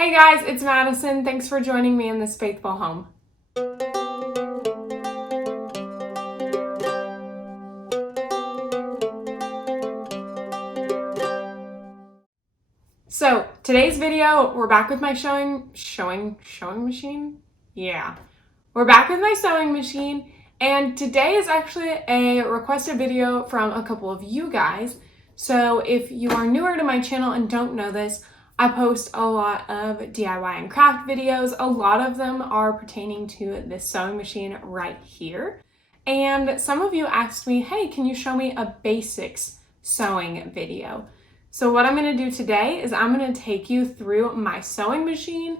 Hey guys, it's Madison. Thanks for joining me in this faithful home. So today's video, we're back with my sewing machine? Yeah. We're back with my sewing machine, and today is actually a requested video from a couple of you guys. So if you are newer to my channel and don't know this, I post a lot of DIY and craft videos. A lot of them are pertaining to this sewing machine right here. And some of you asked me, hey, can you show me a basics sewing video? So what I'm gonna do today is I'm gonna take you through my sewing machine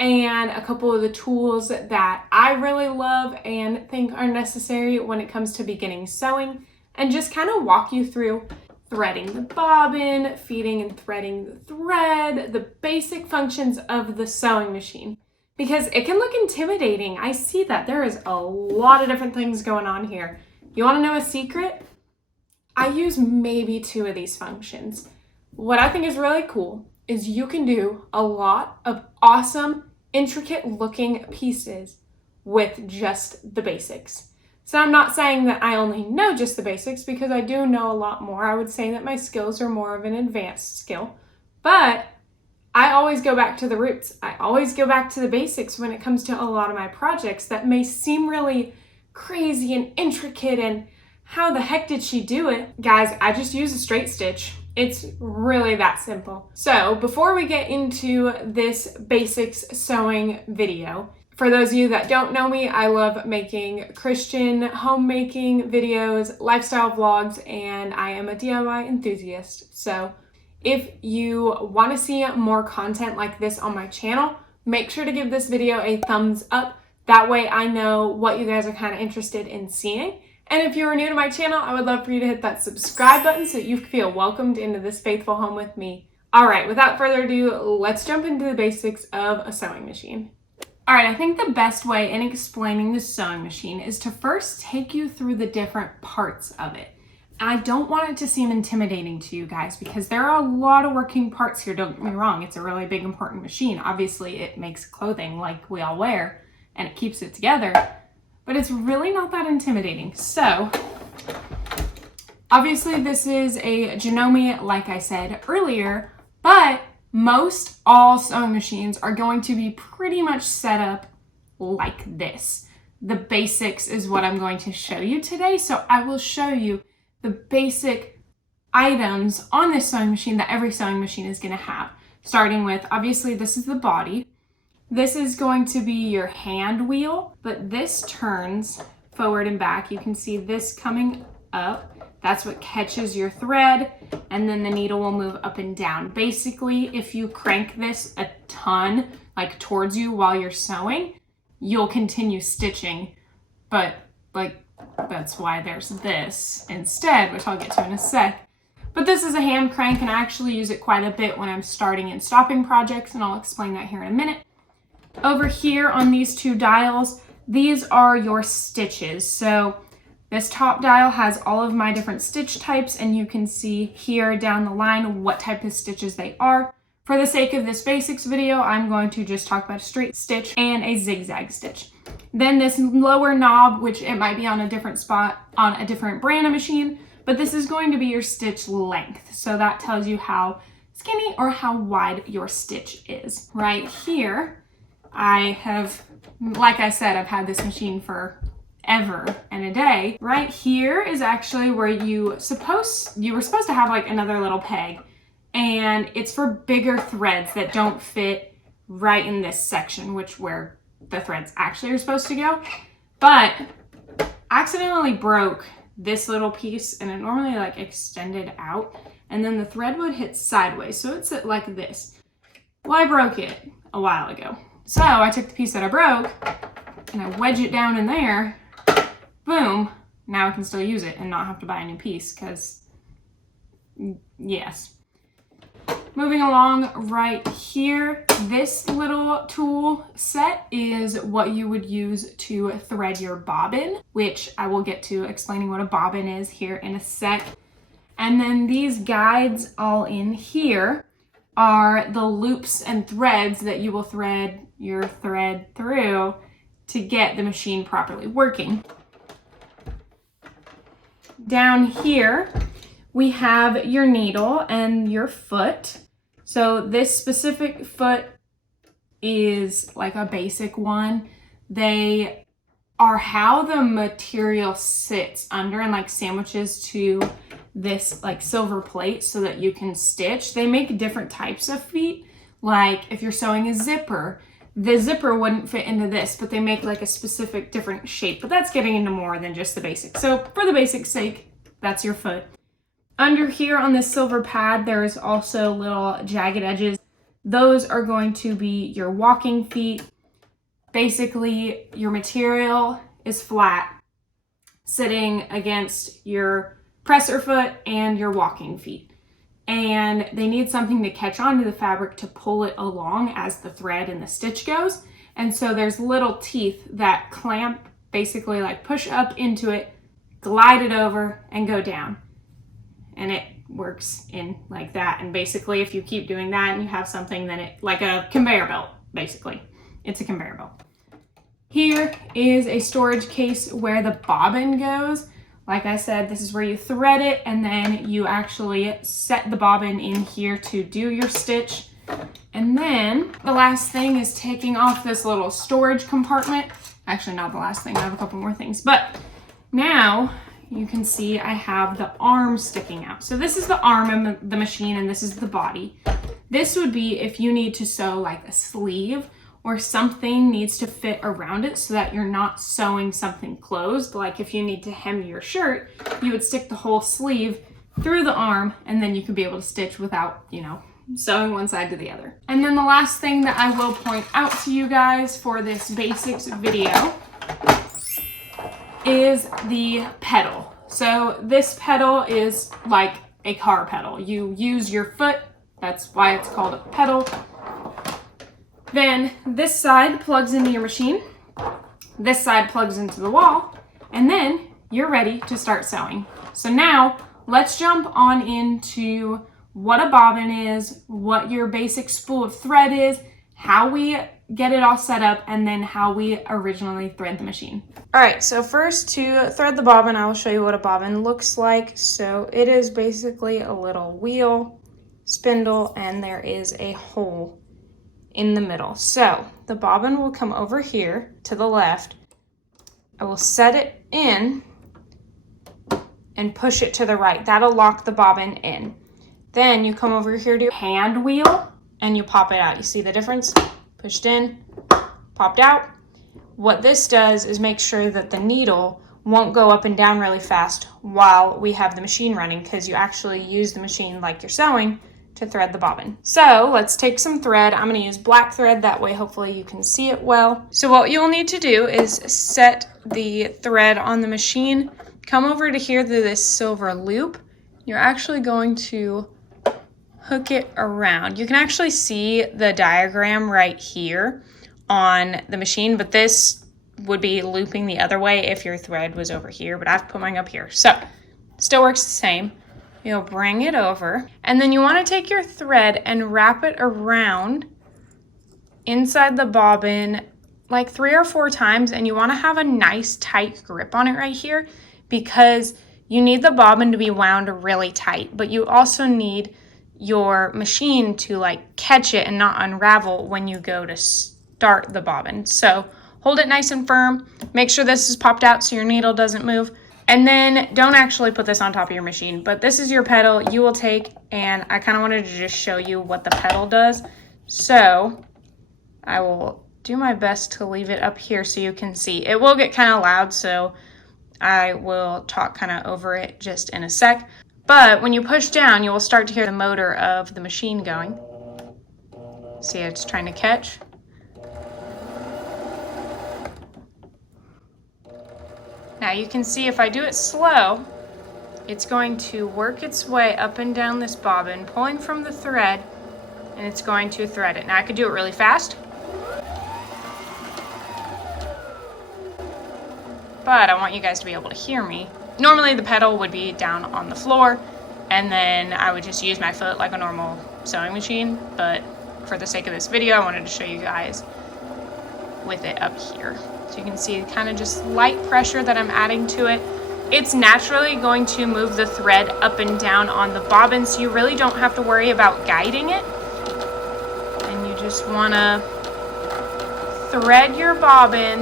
and a couple of the tools that I really love and think are necessary when it comes to beginning sewing, and just kind of walk you through threading the bobbin, feeding and threading the thread, the basic functions of the sewing machine, because it can look intimidating. I see that there is a lot of different things going on here. You want to know a secret? I use maybe 2 of these functions. What I think is really cool is you can do a lot of awesome, intricate looking pieces with just the basics. So I'm not saying that I only know just the basics, because I do know a lot more. I would say that my skills are more of an advanced skill, but I always go back to the roots. I always go back to the basics when it comes to a lot of my projects that may seem really crazy and intricate and how the heck did she do it? Guys, I just use a straight stitch. It's really that simple. So before we get into this basics sewing video, for those of you that don't know me, I love making Christian homemaking videos, lifestyle vlogs, and I am a DIY enthusiast. So if you want to see more content like this on my channel, make sure to give this video a thumbs up. That way I know what you guys are kind of interested in seeing. And if you are new to my channel, I would love for you to hit that subscribe button so you feel welcomed into this faithful home with me. All right, without further ado, let's jump into the basics of a sewing machine. All right, I think the best way in explaining the sewing machine is to first take you through the different parts of it. I don't want it to seem intimidating to you guys, because there are a lot of working parts here. Don't get me wrong, it's a really big, important machine. Obviously, it makes clothing like we all wear, and it keeps it together, but it's really not that intimidating. So, obviously this is a Janome, like I said earlier, but most all sewing machines are going to be pretty much set up like this. The basics is what I'm going to show you today. So I will show you the basic items on this sewing machine that every sewing machine is going to have. Starting with, obviously, this is the body. This is going to be your hand wheel, but this turns forward and back. You can see this coming up. That's what catches your thread, and then the needle will move up and down. Basically, if you crank this a ton, like towards you while you're sewing, you'll continue stitching, but like that's why there's this instead, which I'll get to in a sec. But this is a hand crank, and I actually use it quite a bit when I'm starting and stopping projects, and I'll explain that here in a minute. Over here on these 2 dials, these are your stitches. So this top dial has all of my different stitch types, and you can see here down the line what type of stitches they are. For the sake of this basics video, I'm going to just talk about a straight stitch and a zigzag stitch. Then this lower knob, which it might be on a different spot on a different brand of machine, but this is going to be your stitch length. So that tells you how skinny or how wide your stitch is. Right here, I have, like I said, I've had this machine for ever and a day. Right here is actually where you were supposed to have like another little peg, and it's for bigger threads that don't fit right in this section, where the threads actually are supposed to go. But I accidentally broke this little piece, and it normally like extended out, and then the thread would hit sideways, so it's like this. Well, I broke it a while ago, so I took the piece that I broke and I wedged it down in there. Boom, now I can still use it and not have to buy a new piece, because yes. Moving along right here, this little tool set is what you would use to thread your bobbin, which I will get to explaining what a bobbin is here in a sec. And then these guides all in here are the loops and threads that you will thread your thread through to get the machine properly working. Down here, we have your needle and your foot. So this specific foot is like a basic one. They are how the material sits under and like sandwiches to this like silver plate so that you can stitch. They make different types of feet. Like if you're sewing a zipper, the zipper wouldn't fit into this, but they make like a specific different shape. But that's getting into more than just the basics. So for the basics sake, that's your foot. Under here on this silver pad, there's also little jagged edges. Those are going to be your walking feet. Basically, your material is flat, sitting against your presser foot and your walking feet. And they need something to catch onto the fabric to pull it along as the thread and the stitch goes. And so there's little teeth that clamp, basically like push up into it, glide it over, and go down. And it works in like that. And basically if you keep doing that and you have something, then it, like a conveyor belt, basically. It's a conveyor belt. Here is a storage case where the bobbin goes. Like I said, this is where you thread it and then you actually set the bobbin in here to do your stitch. And then the last thing is taking off this little storage compartment. Actually, not the last thing, I have a couple more things. But now you can see I have the arm sticking out. So this is the arm of the machine and this is the body. This would be if you need to sew like a sleeve or something needs to fit around it so that you're not sewing something closed. Like if you need to hem your shirt, you would stick the whole sleeve through the arm and then you could be able to stitch without, you know, sewing one side to the other. And then the last thing that I will point out to you guys for this basics video is the pedal. So this pedal is like a car pedal. You use your foot, that's why it's called a pedal. Then this side plugs into your machine, this side plugs into the wall, and then you're ready to start sewing. So now let's jump on into what a bobbin is, what your basic spool of thread is, how we get it all set up, and then how we originally thread the machine. All right, so first to thread the bobbin, I will show you what a bobbin looks like. So it is basically a little wheel, spindle, and there is a hole in the middle. So the bobbin will come over here to the left. I will set it in and push it to the right. That'll lock the bobbin in. Then you come over here to hand wheel and you pop it out. You see the difference? Pushed in, popped out. What this does is make sure that the needle won't go up and down really fast while we have the machine running, because you actually use the machine like you're sewing to thread the bobbin. So let's take some thread. I'm going to use black thread, that way hopefully you can see it well. So what you'll need to do is set the thread on the machine, come over to here to this silver loop. You're actually going to hook it around. You can actually see the diagram right here on the machine, but this would be looping the other way if your thread was over here, but I've put mine up here. So still works the same. You'll bring it over, and then you want to take your thread and wrap it around inside the bobbin like 3 or 4 times, and you want to have a nice tight grip on it right here, because you need the bobbin to be wound really tight, but you also need your machine to like catch it and not unravel when you go to start the bobbin. So hold it nice and firm, make sure this is popped out so your needle doesn't move. And then don't actually put this on top of your machine, but this is your pedal you will take, and I kind of wanted to just show you what the pedal does. So I will do my best to leave it up here so you can see. It will get kind of loud, so I will talk kind of over it just in a sec. But when you push down, you will start to hear the motor of the machine going. See, it's trying to catch. Now you can see if I do it slow, it's going to work its way up and down this bobbin, pulling from the thread, and it's going to thread it. Now I could do it really fast, but I want you guys to be able to hear me. Normally the pedal would be down on the floor, and then I would just use my foot like a normal sewing machine, but for the sake of this video, I wanted to show you guys with it up here. So you can see kind of just light pressure that I'm adding to it. It's naturally going to move the thread up and down on the bobbin, so you really don't have to worry about guiding it. And you just want to thread your bobbin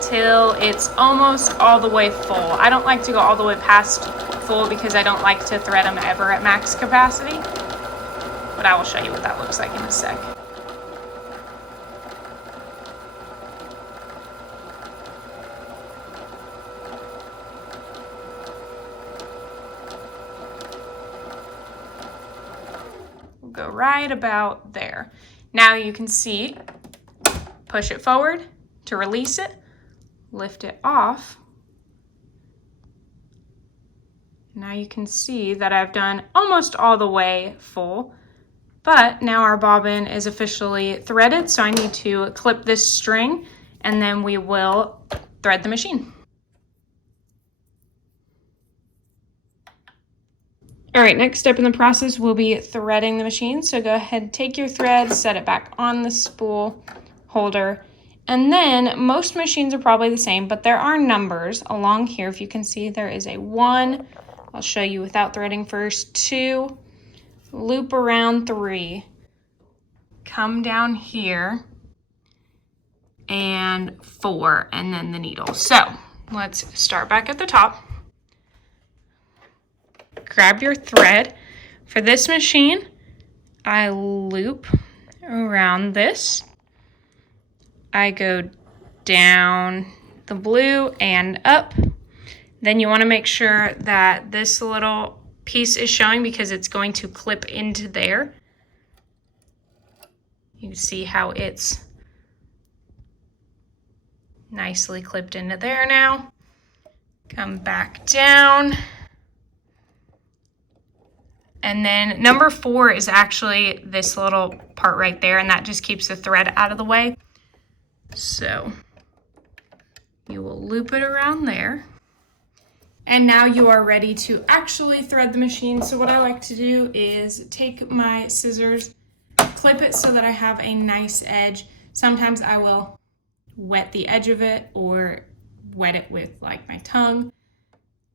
till it's almost all the way full. I don't like to go all the way past full because I don't like to thread them ever at max capacity, but I will show you what that looks like in a sec. We'll go right about there. Now you can see, push it forward to release it, lift it off. Now you can see that I've done almost all the way full, but now our bobbin is officially threaded, so I need to clip this string and then we will thread the machine. All right, next step in the process will be threading the machine. So go ahead, take your thread, set it back on the spool holder, and then most machines are probably the same, but there are numbers along here. If you can see, there is a 1, I'll show you without threading first, 2, loop around 3, come down here, and 4, and then the needle. So let's start back at the top. Grab your thread. For this machine, I loop around this. I go down the blue and up. Then you want to make sure that this little piece is showing because it's going to clip into there. You can see how it's nicely clipped into there now. Come back down. And then number 4 is actually this little part right there, and that just keeps the thread out of the way. So you will loop it around there. And now you are ready to actually thread the machine. So what I like to do is take my scissors, clip it so that I have a nice edge. Sometimes I will wet the edge of it or wet it with like my tongue.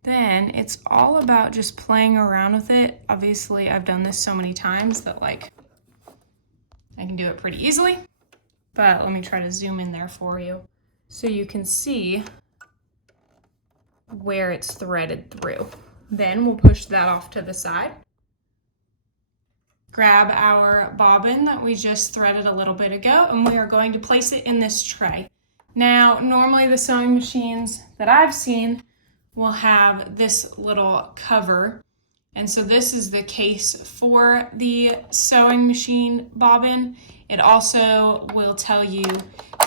Then it's all about just playing around with it. Obviously, I've done this so many times that like I can do it pretty easily, but let me try to zoom in there for you so you can see where it's threaded through. Then we'll push that off to the side. Grab our bobbin that we just threaded a little bit ago, and we are going to place it in this tray. Now, normally the sewing machines that I've seen will have this little cover. And so this is the case for the sewing machine bobbin. It also will tell you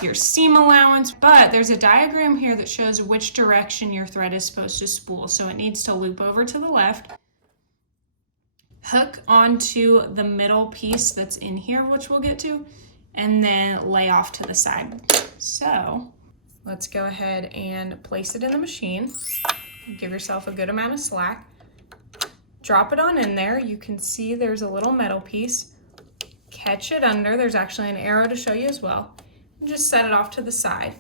your seam allowance, but there's a diagram here that shows which direction your thread is supposed to spool. So it needs to loop over to the left, hook onto the middle piece that's in here, which we'll get to, and then lay off to the side. So let's go ahead and place it in the machine. Give yourself a good amount of slack. Drop it on in there. You can see there's a little metal piece. Catch it under. There's actually an arrow to show you as well. And just set it off to the side.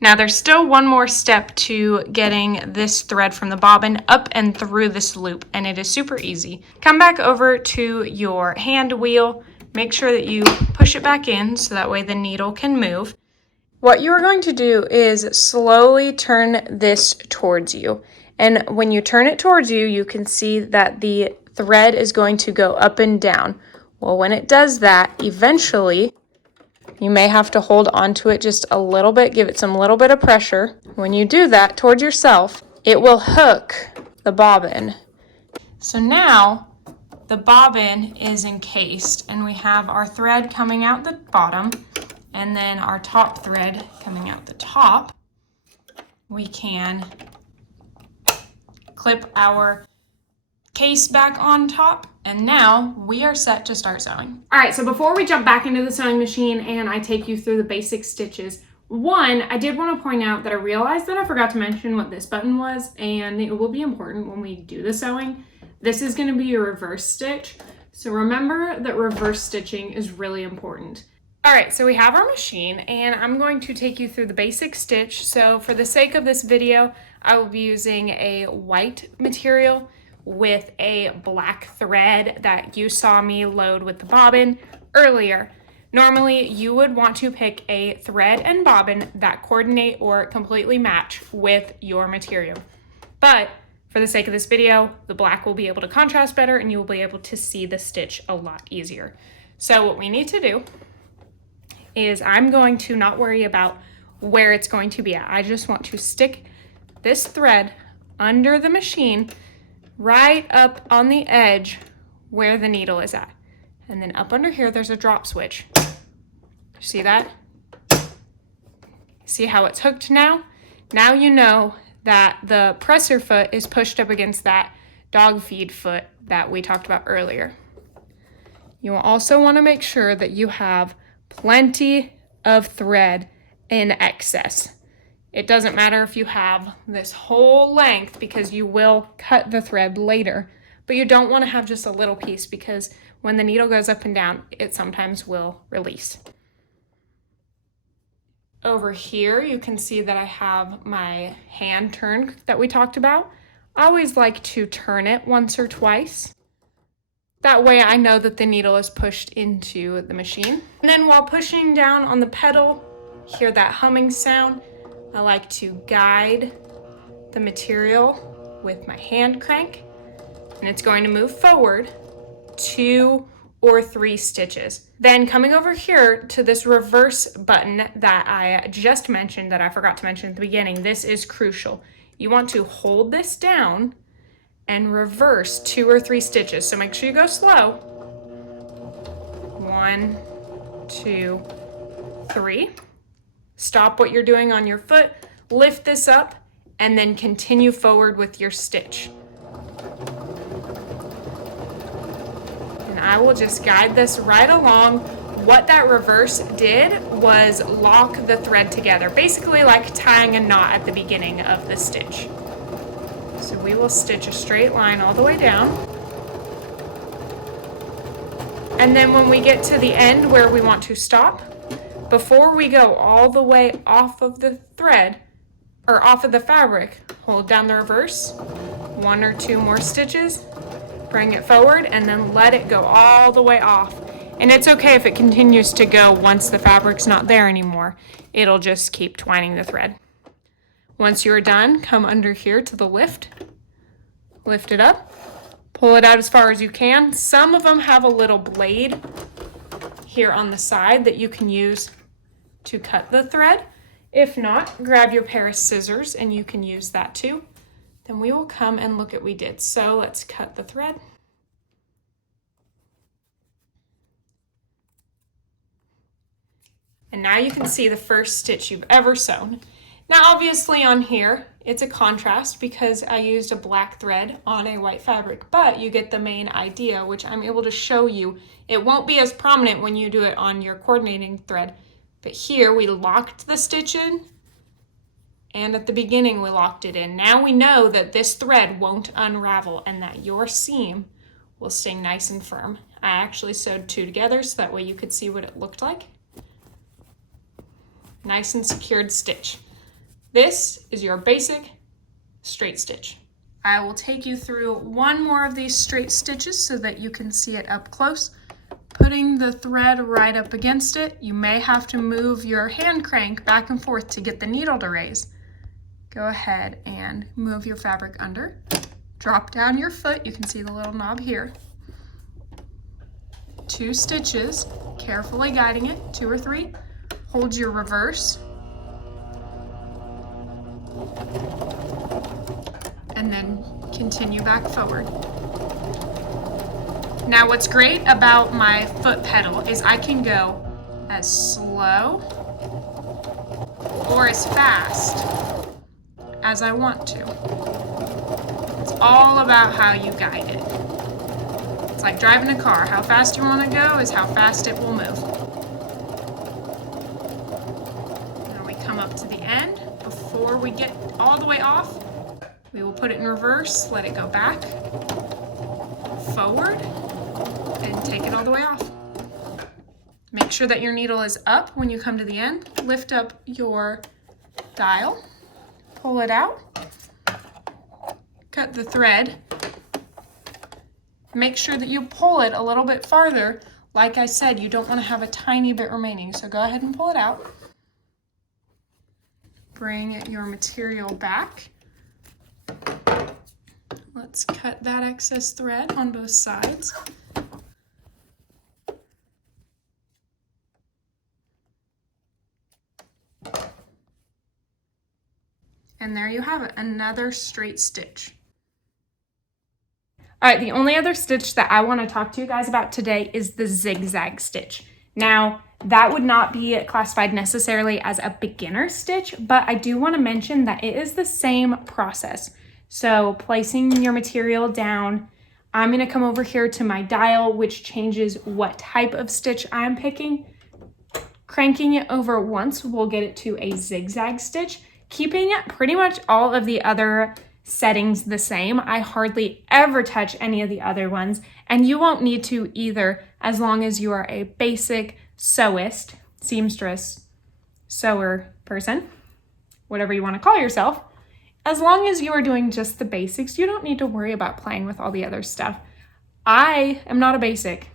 Now there's still one more step to getting this thread from the bobbin up and through this loop, and it is super easy. Come back over to your hand wheel. Make sure that you push it back in so that way the needle can move. What you are going to do is slowly turn this towards you. And when you turn it towards you, you can see that the thread is going to go up and down. Well, when it does that, eventually, you may have to hold onto it just a little bit, give it some little bit of pressure. When you do that towards yourself, it will hook the bobbin. So now the bobbin is encased, and we have our thread coming out the bottom, and then our top thread coming out the top. We can clip our case back on top, and now we are set to start sewing. All right, so before we jump back into the sewing machine and I take you through the basic stitches, One, I did want to point out that I realized that I forgot to mention what this button was, and it will be important when we do the sewing. This is going to be a reverse stitch, so remember that reverse stitching is really important. All right, so we have our machine, and I'm going to take you through the basic stitch. So for the sake of this video, I will be using a white material with a black thread that you saw me load with the bobbin earlier. Normally, you would want to pick a thread and bobbin that coordinate or completely match with your material. But for the sake of this video, the black will be able to contrast better and you will be able to see the stitch a lot easier. So what we need to do is I'm going to not worry about where it's going to be at. I just want to stick this thread under the machine right up on the edge where the needle is at. And then up under here, there's a drop switch. See that? See how it's hooked now? Now you know that the presser foot is pushed up against that dog feed foot that we talked about earlier. You will also want to make sure that you have plenty of thread in excess. It doesn't matter if you have this whole length because you will cut the thread later, but you don't want to have just a little piece because when the needle goes up and down, it sometimes will release. Over here, you can see that I have my hand turn that we talked about. I always like to turn it once or twice. That way I know that the needle is pushed into the machine. And then while pushing down on the pedal, hear that humming sound, I like to guide the material with my hand crank, and it's going to move forward 2 or 3 stitches. Then coming over here to this reverse button that I just mentioned that I forgot to mention at the beginning, this is crucial. You want to hold this down and reverse 2 or 3 stitches. So make sure you go slow. 1, 2, 3. Stop what you're doing on your foot, lift this up, and then continue forward with your stitch. And I will just guide this right along. What that reverse did was lock the thread together, basically like tying a knot at the beginning of the stitch. So we will stitch a straight line all the way down. And then when we get to the end where we want to stop, before we go all the way off of the thread, or off of the fabric, hold down the reverse, 1 or 2 more stitches, bring it forward, and then let it go all the way off. And it's okay if it continues to go once the fabric's not there anymore. It'll just keep twining the thread. Once you're done, come under here to the lift it up, pull it out as far as you can. Some of them have a little blade here on the side that you can use to cut the thread. If not, grab your pair of scissors and you can use that too. Then we will come and look at what we did. So let's cut the thread. And now you can see the first stitch you've ever sewn. Now obviously on here, it's a contrast because I used a black thread on a white fabric, but you get the main idea, which I'm able to show you. It won't be as prominent when you do it on your coordinating thread, but here we locked the stitch in, and at the beginning we locked it in. Now we know that this thread won't unravel and that your seam will stay nice and firm. I actually sewed 2 together so that way you could see what it looked like. Nice and secured stitch. This is your basic straight stitch. I will take you through one more of these straight stitches so that you can see it up close. Putting the thread right up against it, you may have to move your hand crank back and forth to get the needle to raise. Go ahead and move your fabric under. Drop down your foot, you can see the little knob here. 2 stitches, carefully guiding it, 2 or 3. Hold your reverse. And then continue back forward. Now what's great about my foot pedal is I can go as slow or as fast as I want to. It's all about how you guide it. It's like driving a car. How fast you want to go is how fast it will move. Now we get to the end, before we get all the way off, we will put it in reverse, let it go back, forward, and take it all the way off. Make sure that your needle is up when you come to the end. Lift up your dial, pull it out, cut the thread. Make sure that you pull it a little bit farther. Like I said, you don't want to have a tiny bit remaining, so go ahead and pull it out. Bring your material back. Let's cut that excess thread on both sides. And there you have it, another straight stitch. All right, the only other stitch that I want to talk to you guys about today is the zigzag stitch. Now, that would not be classified necessarily as a beginner stitch, but I do want to mention that it is the same process. So placing your material down, I'm going to come over here to my dial, which changes what type of stitch I'm picking. Cranking it over once will get it to a zigzag stitch, keeping pretty much all of the other settings the same. I hardly ever touch any of the other ones, and you won't need to either, as long as you are a basic sewist, seamstress, sewer person, whatever you want to call yourself. As long as you are doing just the basics, you don't need to worry about playing with all the other stuff. I am not a basic,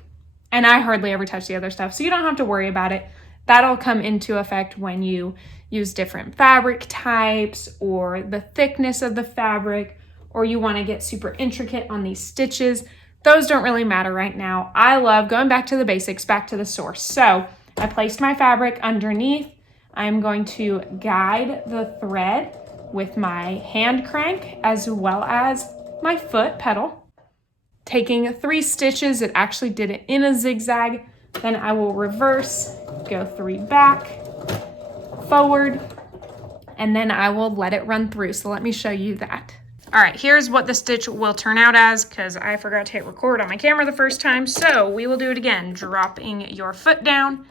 and I hardly ever touch the other stuff, so you don't have to worry about it. That'll come into effect when you use different fabric types or the thickness of the fabric, or you want to get super intricate on these stitches. Those don't really matter right now. I love going back to the basics, back to the source. So I placed my fabric underneath. I'm going to guide the thread with my hand crank as well as my foot pedal. Taking 3 stitches, it actually did it in a zigzag. Then I will reverse, go 3 back, forward, and then I will let it run through. So let me show you that. All right, here's what the stitch will turn out as, because I forgot to hit record on my camera the first time. So we will do it again, dropping your foot down,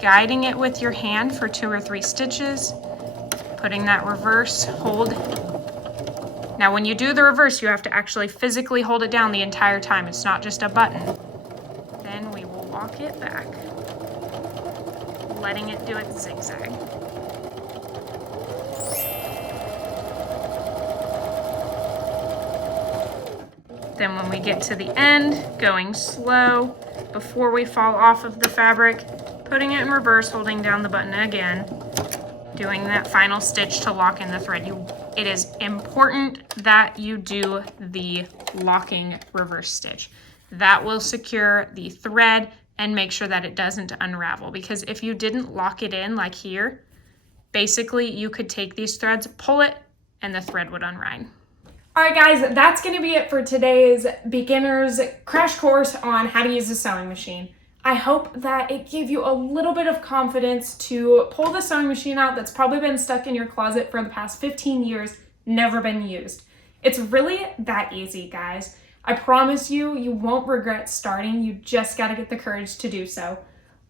guiding it with your hand for 2 or 3 stitches, putting that reverse, hold. Now when you do the reverse, you have to actually physically hold it down the entire time. It's not just a button. Then we will walk it back, letting it do its zigzag. Then when we get to the end, going slow before we fall off of the fabric, putting it in reverse, holding down the button again, doing that final stitch to lock in the thread. It is important that you do the locking reverse stitch. That will secure the thread and make sure that it doesn't unravel, because if you didn't lock it in like here, basically you could take these threads, pull it, and the thread would unwind. All right, guys, that's going to be it for today's beginner's crash course on how to use a sewing machine. I hope that it gave you a little bit of confidence to pull the sewing machine out that's probably been stuck in your closet for the past 15 years, never been used. It's really that easy, guys. I promise you, you won't regret starting. You just got to get the courage to do so.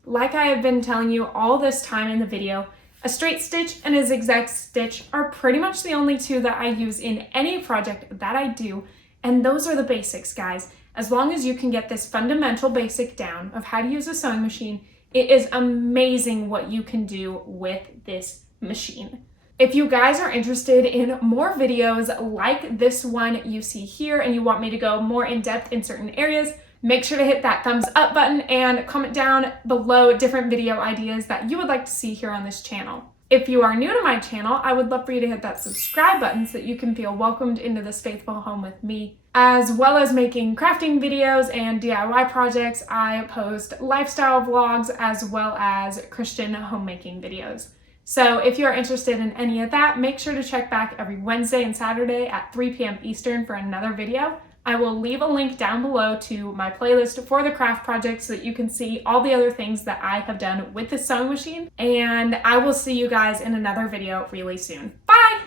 Like I have been telling you all this time in the video, a straight stitch and a zigzag stitch are pretty much the only 2 that I use in any project that I do, and those are the basics, guys. As long as you can get this fundamental basic down of how to use a sewing machine, it is amazing what you can do with this machine. If you guys are interested in more videos like this one you see here and you want me to go more in depth in certain areas, make sure to hit that thumbs up button and comment down below different video ideas that you would like to see here on this channel. If you are new to my channel, I would love for you to hit that subscribe button so that you can feel welcomed into this faithful home with me. As well as making crafting videos and DIY projects, I post lifestyle vlogs as well as Christian homemaking videos. So if you're interested in any of that, make sure to check back every Wednesday and Saturday at 3 p.m. Eastern for another video. I will leave a link down below to my playlist for the craft project so that you can see all the other things that I have done with the sewing machine. And I will see you guys in another video really soon. Bye!